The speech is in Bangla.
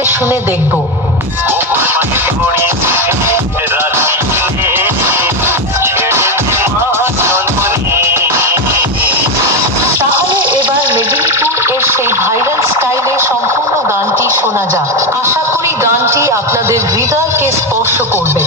কষ্টে শুনে দেখব। তাহলে এবার মেদিনীপুর এর সেই ভাইরাল স্টাইলে সম্পূর্ণ গানটি শোনা যাক। আশা করি গানটি আপনাদের হৃদয়কে স্পর্শ করবে।